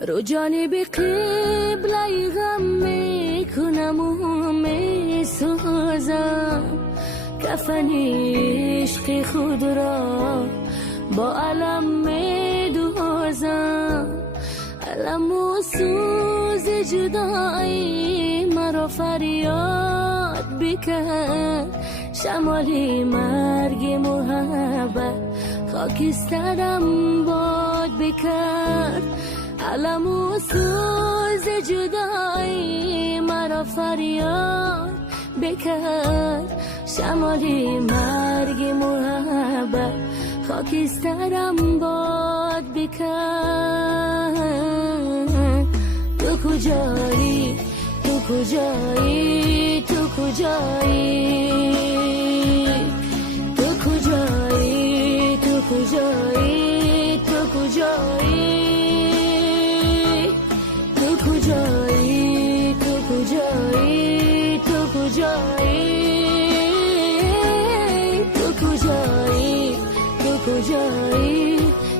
رو جانب قبله غم میکنم و میسوزم، کفن عشق خود را با علم میدوزم. علم و سوز جدایی مرا فریاد بکرد، شمال مرگ محبت خاکسترم باد بکرد. علم و سوز جدایی مرا فریاد بکرد، شمال مرگ محبت خاکسترم باد بکرد. تو کجایی، تو کجایی، تو کجایی، تو کجایی، تو کجایی، تو کجایی، تو کجایی، تو کجایی، تو کجایی، تو کجایی، تو کجایی،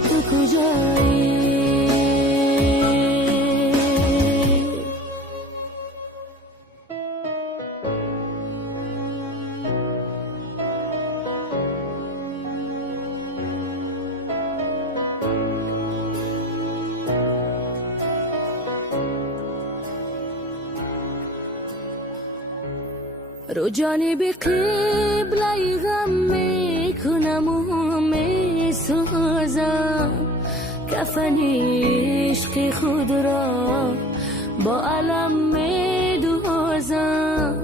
تو کجایی. رو جانب قبله غم میکنم و میسوزم، کفن عشق خود را با علم میدوزم.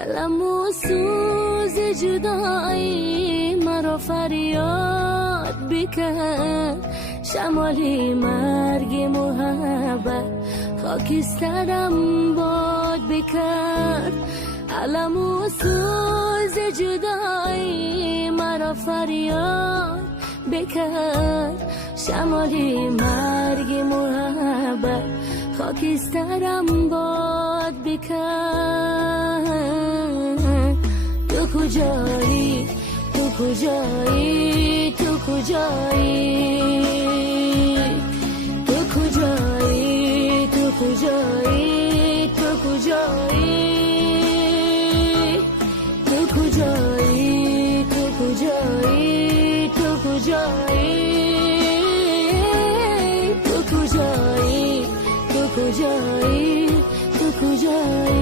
علم و سوز جدایی مرا فریاد بکرد، شمال مرگ محبت خاکسترم باد بکرد. علم و سوز جدایی مرا فریاد بکرد، شمال مرگ محبت خاکسترم باد بکرد. تو کجایی، تو کجایی، تو کجایی، تو کجایی، تو کجایی، تو کجایی، تو کجایی، تو کجایی، تو کجایی، تو کجایی، تو کجایی، تو کجایی.